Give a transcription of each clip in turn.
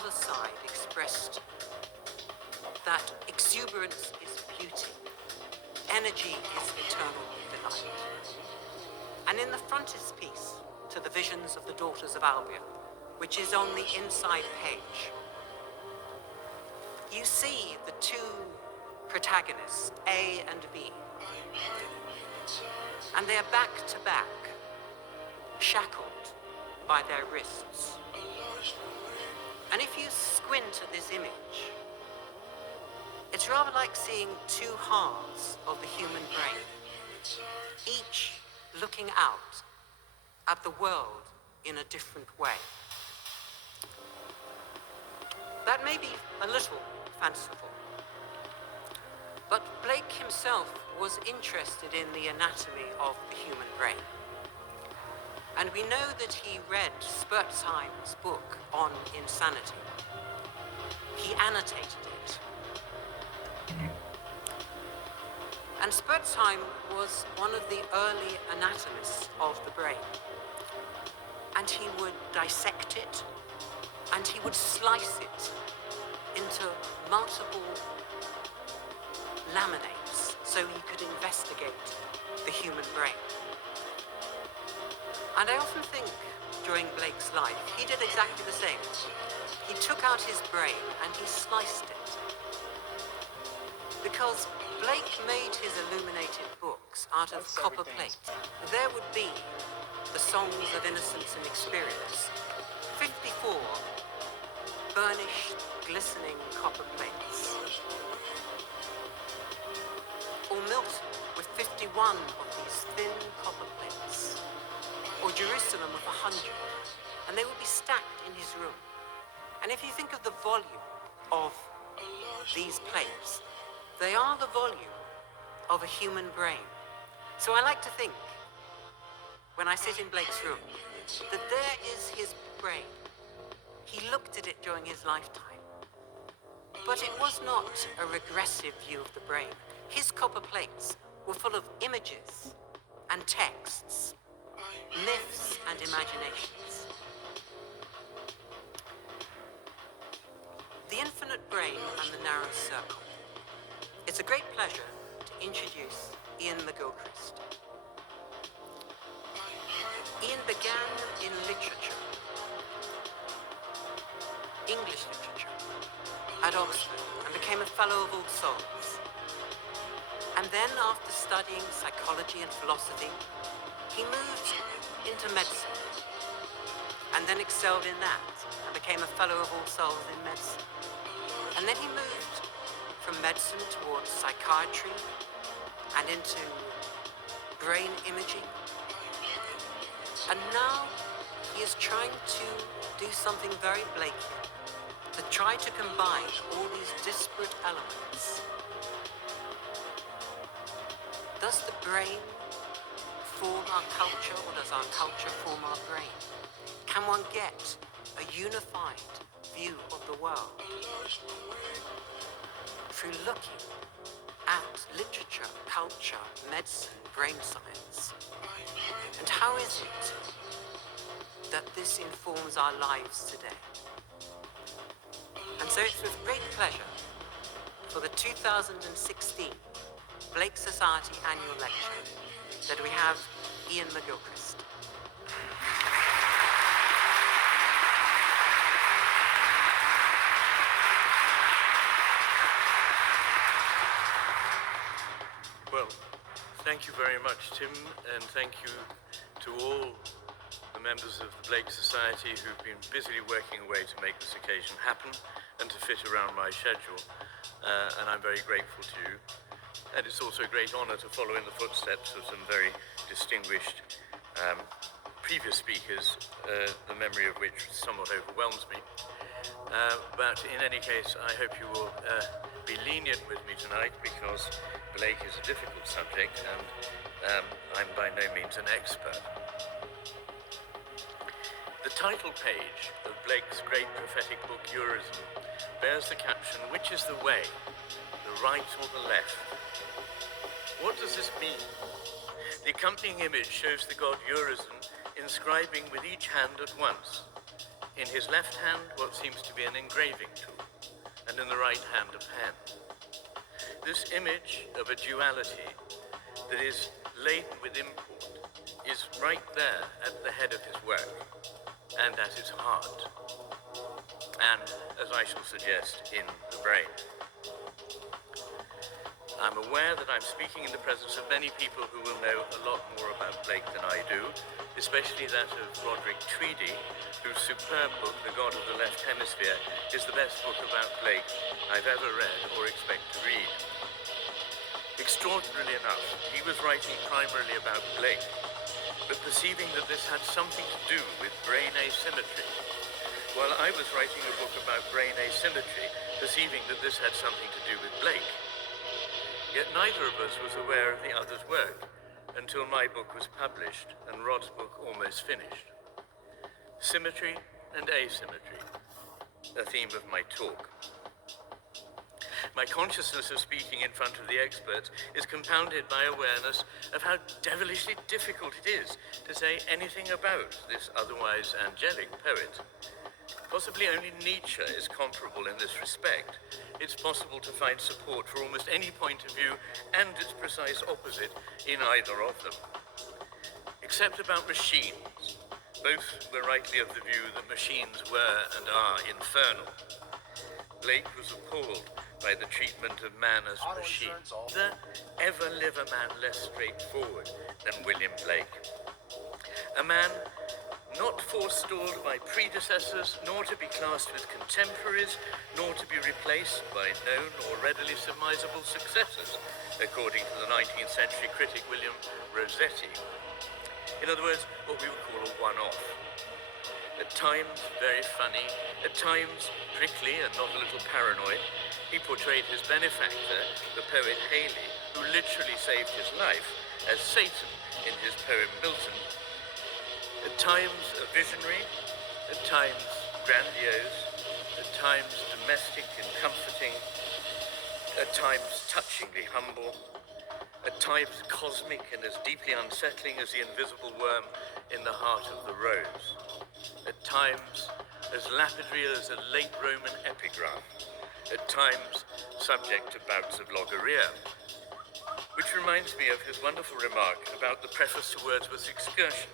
other side expressed that exuberance is beauty, energy is eternal delight. And in the frontispiece to the Visions of the Daughters of Albion, which is on the inside page, you see the two protagonists, A and B, and they are back to back, shackled by their wrists. And if you squint at this image, it's rather like seeing two halves of the human brain, each looking out at the world in a different way. That may be a little fanciful, but Blake himself was interested in the anatomy of the human brain. And we know that he read Spurzheim's book on insanity. He annotated it. And Spurzheim was one of the early anatomists of the brain. And he would dissect it, and he would slice it into multiple laminates so he could investigate the human brain. And I often think during Blake's life, he did exactly the same. He took out his brain and he sliced it. Because Blake made his illuminated books out of copper plate. There would be the Songs of Innocence and Experience, 54 burnished, glistening copper plates. Or Milton with 51 of these thin copper plates. Or Jerusalem with 100. And they would be stacked in his room. And if you think of the volume of these plates, they are the volume of a human brain. So I like to think, when I sit in Blake's room, that there is his brain. He looked at it during his lifetime. But it was not a regressive view of the brain. His copper plates were full of images and texts, myths and imaginations. The Infinite Brain and the Narrow Circle. It's a great pleasure to introduce Ian McGilchrist. Ian began in literature, English literature, at Oxford and became a Fellow of All Souls. And then after studying psychology and philosophy, he moved into medicine and then excelled in that and became a Fellow of All Souls in medicine. And then he moved from medicine towards psychiatry and into brain imaging. And now he is trying to do something very Blakey, to try to combine all these disparate elements. Does the brain form our culture, or does our culture form our brain? Can one get a unified view of the world through looking at literature, culture, medicine, brain science? And how is it that this informs our lives today? And so it's with great pleasure for the 2016 Blake Society Annual Lecture that we have Ian McGilchrist. Well, thank you very much, Tim, and thank you to all the members of the Blake Society who've been busily working away to make this occasion happen and to fit around my schedule, and I'm very grateful to you. And it's also a great honor to follow in the footsteps of some very distinguished previous speakers, the memory of which somewhat overwhelms me. But in any case, I hope you will be lenient with me tonight, because Blake is a difficult subject and I'm by no means an expert. The title page of Blake's great prophetic book, Urizen, bears the caption, "Which is the way, the right or the left?" What does this mean? The accompanying image shows the god Urizen inscribing with each hand at once, In his left hand, what seems to be an engraving tool, and in the right hand, a pen. This image of a duality that is laden with import is right there at the head of his work and at its heart, and, as I shall suggest, in the brain. I'm aware that I'm speaking in the presence of many people who will know a lot more about Blake than I do, especially that of Roderick Tweedy, whose superb book, The God of the Left Hemisphere, is the best book about Blake I've ever read or expect to read. Extraordinarily enough, he was writing primarily about Blake, but perceiving that this had something to do with brain asymmetry, while I was writing a book about brain asymmetry, perceiving that this had something to do with Blake. Yet neither of us was aware of the other's work until my book was published and Rod's book almost finished. Symmetry and asymmetry, a theme of my talk. My consciousness of speaking in front of the experts is compounded by awareness of how devilishly difficult it is to say anything about this otherwise angelic poet. Possibly only Nietzsche is comparable in this respect. It's possible to find support for almost any point of view and its precise opposite in either of them. Except about machines. Both were rightly of the view that machines were and are infernal. Blake was appalled by the treatment of man as a machine. There ever live a man less straightforward than William Blake. A man not forestalled by predecessors, nor to be classed with contemporaries, nor to be replaced by known or readily surmisable successors, according to the 19th century critic William Rossetti. In other words, what we would call a one-off. At times very funny, at times prickly and not a little paranoid, he portrayed his benefactor, the poet Haley, who literally saved his life, as Satan in his poem Milton. At times a visionary, at times grandiose, at times domestic and comforting, at times touchingly humble, at times cosmic and as deeply unsettling as the invisible worm in the heart of the rose, at times as lapidary as a late Roman epigraph, at times subject to bouts of logorrhea. Which reminds me of his wonderful remark about the preface to Wordsworth's Excursion,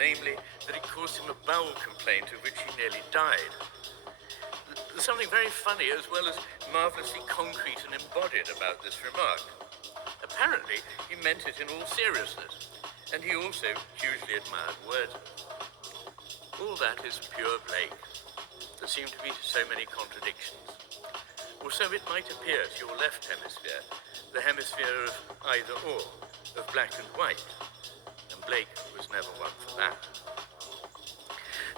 namely that it caused him a bowel complaint of which he nearly died. There's something very funny as well as marvellously concrete and embodied about this remark. Apparently, he meant it in all seriousness, and he also hugely admired Wordsworth. All that is pure Blake. There seem to be so many contradictions. Or so it might appear to your left hemisphere, the hemisphere of either or, of black and white, and Blake was never one for that.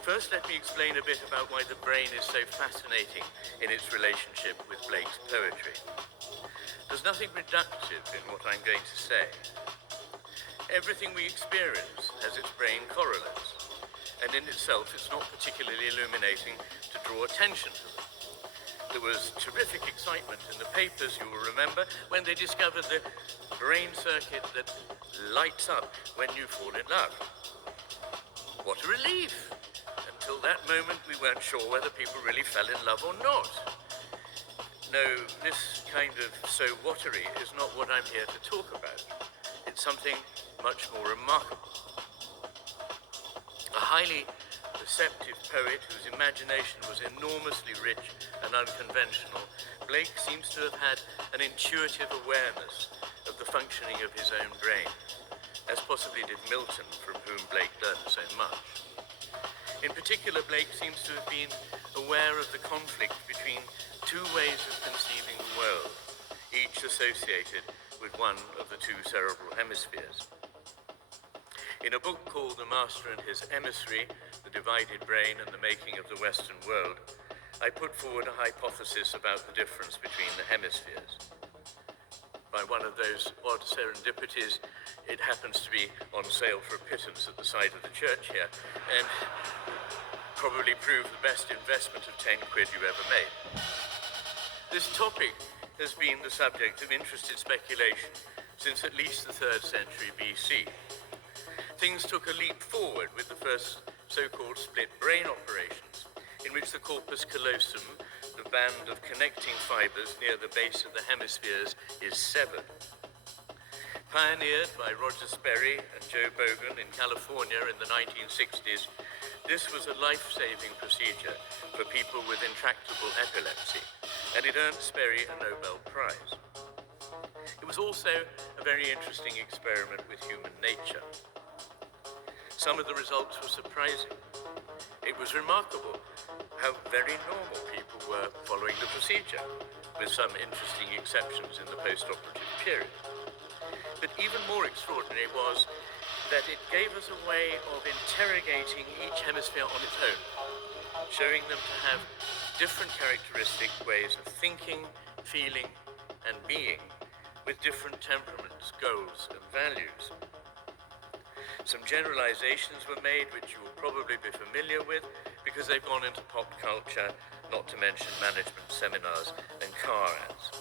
First, let me explain a bit about why the brain is so fascinating in its relationship with Blake's poetry. There's nothing reductive in what I'm going to say. Everything we experience has its brain correlates, and in itself it's not particularly illuminating to draw attention to them. There was terrific excitement in the papers, you will remember, when they discovered the brain circuit that lights up when you fall in love. What a relief! Until that moment, we weren't sure whether people really fell in love or not. No, this kind of so-whatery is not what I'm here to talk about. It's something much more remarkable. A highly perceptive poet whose imagination was enormously rich and unconventional, Blake seems to have had an intuitive awareness of the functioning of his own brain, as possibly did Milton, from whom Blake learned so much. In particular, Blake seems to have been aware of the conflict between two ways of conceiving the world, each associated with one of the two cerebral hemispheres. In a book called The Master and His Emissary, The Divided Brain and the Making of the Western World, I put forward a hypothesis about the difference between the hemispheres. By one of those odd serendipities, it happens to be on sale for a pittance at the side of the church here, and probably proved the best investment of 10 quid you ever made. This topic has been the subject of interested speculation since at least the 3rd century BC. Things took a leap forward with the first so-called split brain operations, in which the corpus callosum, the band of connecting fibers near the base of the hemispheres, is severed. Pioneered by Roger Sperry and Joe Bogan in California in the 1960s, this was a life-saving procedure for people with intractable epilepsy, and it earned Sperry a Nobel Prize. It was also a very interesting experiment with human nature. Some of the results were surprising. It was remarkable how very normal people were following the procedure, with some interesting exceptions in the post-operative period. But even more extraordinary was that it gave us a way of interrogating each hemisphere on its own, showing them to have different characteristic ways of thinking, feeling, and being, with different temperaments, goals, and values. Some generalizations were made, which you will probably be familiar with, because they've gone into pop culture, not to mention management seminars and car ads.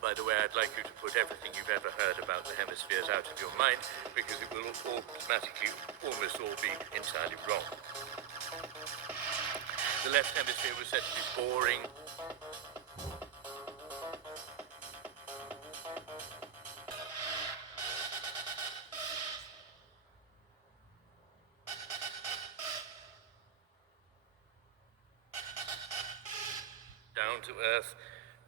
By the way, I'd like you to put everything you've ever heard about the hemispheres out of your mind, because it will automatically almost all be entirely wrong. The left hemisphere was said to be boring. Down to earth,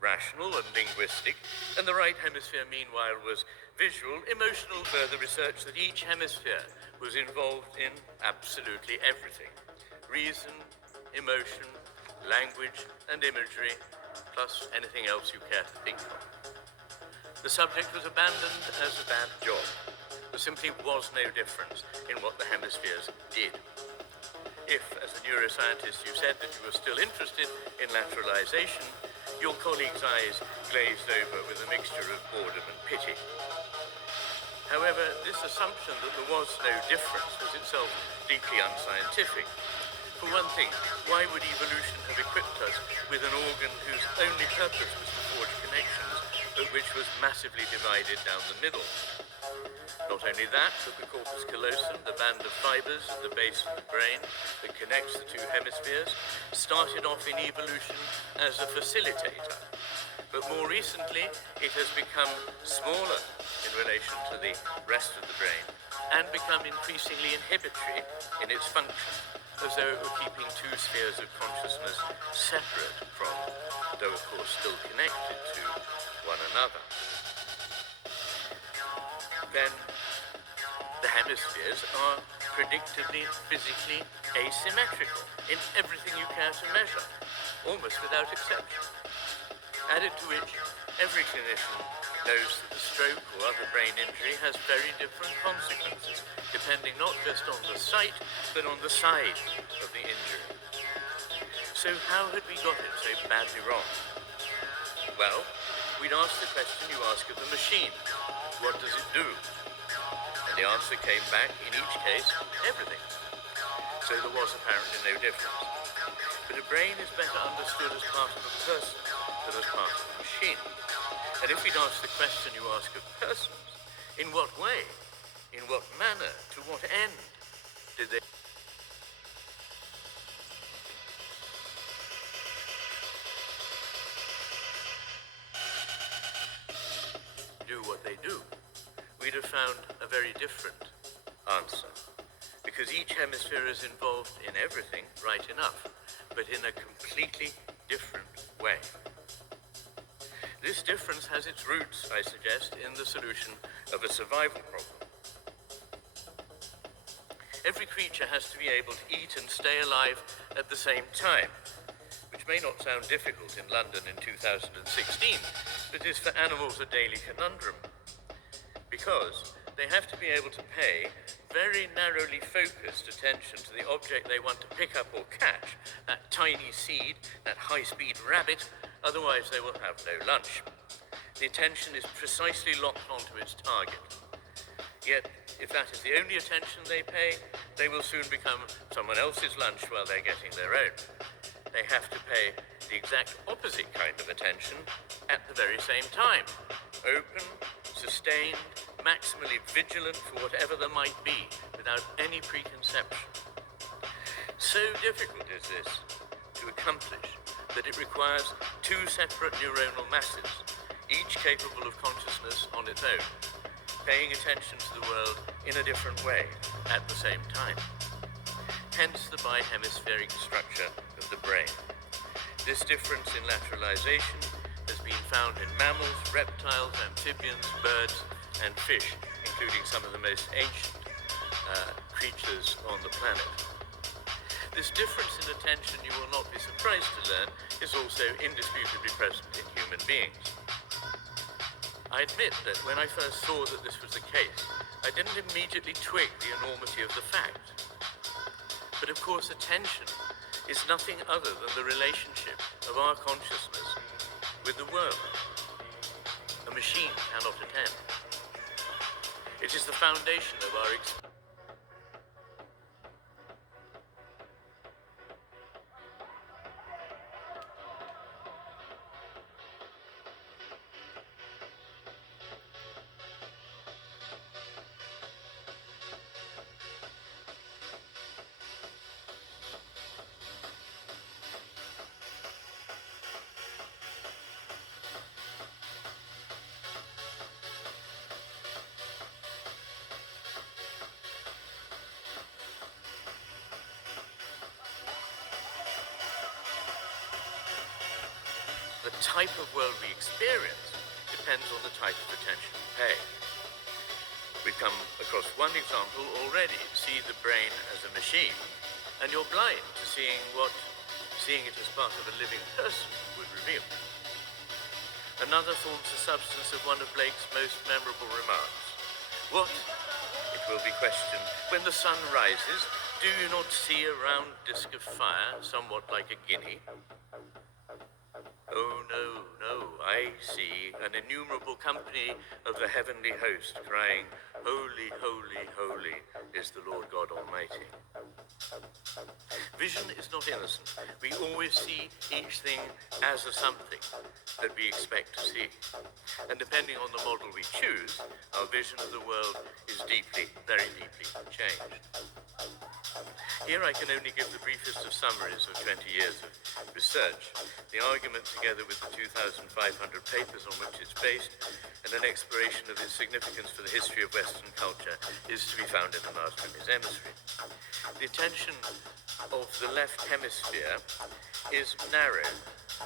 rational and linguistic, and the right hemisphere, meanwhile, was visual, emotional. Further research that each hemisphere was involved in absolutely everything: reason, emotion, language, and imagery, plus anything else you care to think of. The subject was abandoned as a bad job. There simply was no difference in what the hemispheres did. If, as a neuroscientist, you said that you were still interested in lateralization, your colleagues' eyes glazed over with a mixture of boredom and pity. However, this assumption that there was no difference was itself deeply unscientific. For one thing, why would evolution have equipped us with an organ whose only purpose was to forge connections, but which was massively divided down the middle? Not only that, but the corpus callosum, the band of fibers at the base of the brain that connects the two hemispheres, started off in evolution as a facilitator. But more recently, it has become smaller in relation to the rest of the brain and become increasingly inhibitory in its function, as though it were keeping two spheres of consciousness separate from, though of course still connected to, one another. Then the hemispheres are predictably physically asymmetrical in everything you care to measure, almost without exception. Added to which, every clinician knows that the stroke or other brain injury has very different consequences, depending not just on the site, but on the side of the injury. So how had we got it so badly wrong? Well, we'd ask the question you ask of the machine: what does it do? And the answer came back, in each case, everything. So there was apparently no difference. But a brain is better understood as part of a person than as part of a machine. And if we'd ask the question you ask of persons, in what way, in what manner, to what end did they do what they do, we'd have found a very different answer. Because each hemisphere is involved in everything, right enough, but in a completely different way. This difference has its roots, I suggest, in the solution of a survival problem. Every creature has to be able to eat and stay alive at the same time, which may not sound difficult in London in 2016, but is for animals a daily conundrum. Because they have to be able to pay very narrowly focused attention to the object they want to pick up or catch, that tiny seed, that high-speed rabbit, otherwise they will have no lunch. The attention is precisely locked onto its target. Yet, if that is the only attention they pay, they will soon become someone else's lunch while they're getting their own. They have to pay the exact opposite kind of attention at the very same time. Open, sustained, maximally vigilant for whatever there might be, without any preconception. So difficult is this to accomplish that it requires two separate neuronal masses, each capable of consciousness on its own, paying attention to the world in a different way at the same time. Hence the bihemispheric structure of the brain. This difference in lateralization has been found in mammals, reptiles, amphibians, birds, and fish, including some of the most ancient creatures on the planet. This difference in attention, you will not be surprised to learn, is also indisputably present in human beings. I admit that when I first saw that this was the case, I didn't immediately twig the enormity of the fact. But of course, attention is nothing other than the relationship of our consciousness with the world. A machine cannot attend. It is the foundation of our experience. The type of world we experience depends on the type of attention we pay. We've come across one example already. See the brain as a machine, and you're blind to seeing what seeing it as part of a living person would reveal. Another forms the substance of one of Blake's most memorable remarks. What, it will be questioned, when the sun rises, do you not see a round disk of fire, somewhat like a guinea? Oh, no, no, I see an innumerable company of the heavenly host crying, Holy, holy, holy is the Lord God Almighty. Vision is not innocent. We always see each thing as a something that we expect to see. And depending on the model we choose, our vision of the world is deeply, very deeply changed. Here I can only give the briefest of summaries of 20 years of research. The argument, together with the 2,500 papers on which it's based, and an exploration of its significance for the history of Western culture, is to be found in the Master and His Emissary. The attention of the left hemisphere is narrow,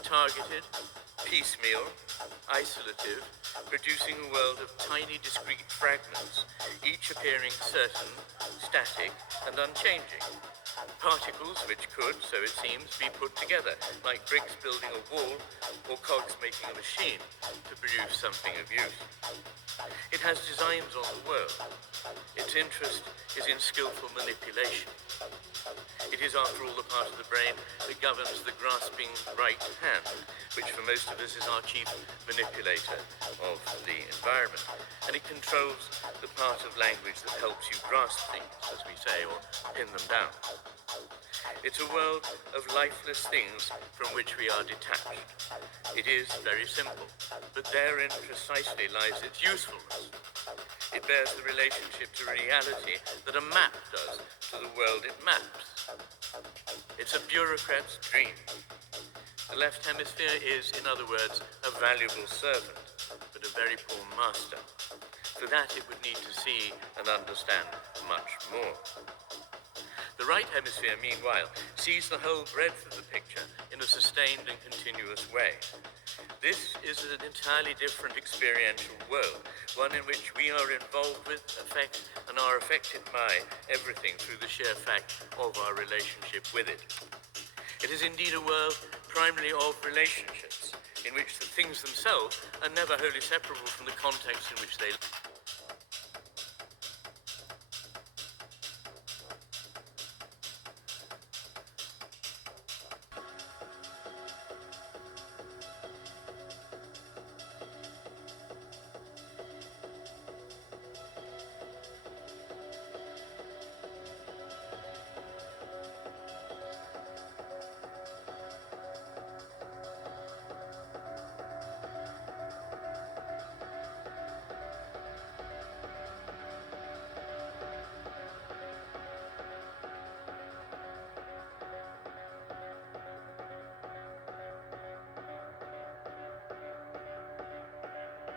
targeted, piecemeal, isolative, producing a world of tiny discrete fragments, each appearing certain, static, and unchanging. Particles which could, so it seems, be put together, like bricks building a wall or cogs making a machine to produce something of use. It has designs on the world. Its interest is in skillful manipulation. It is, after all, the part of the brain that governs the grasping right hand, which for most of us is our chief manipulator of the environment. And it controls the part of language that helps you grasp things, as we say, or pin them down. It's a world of lifeless things from which we are detached. It is very simple, but therein precisely lies its usefulness. It bears the relationship to reality that a map does to the world it maps. It's a bureaucrat's dream. The left hemisphere is, in other words, a valuable servant, but a very poor master. For that it would need to see and understand much more. The right hemisphere, meanwhile, sees the whole breadth of the picture in a sustained and continuous way. This is an entirely different experiential world, one in which we are involved with, affect, and are affected by everything through the sheer fact of our relationship with it. It is indeed a world primarily of relationships, in which the things themselves are never wholly separable from the context in which they live.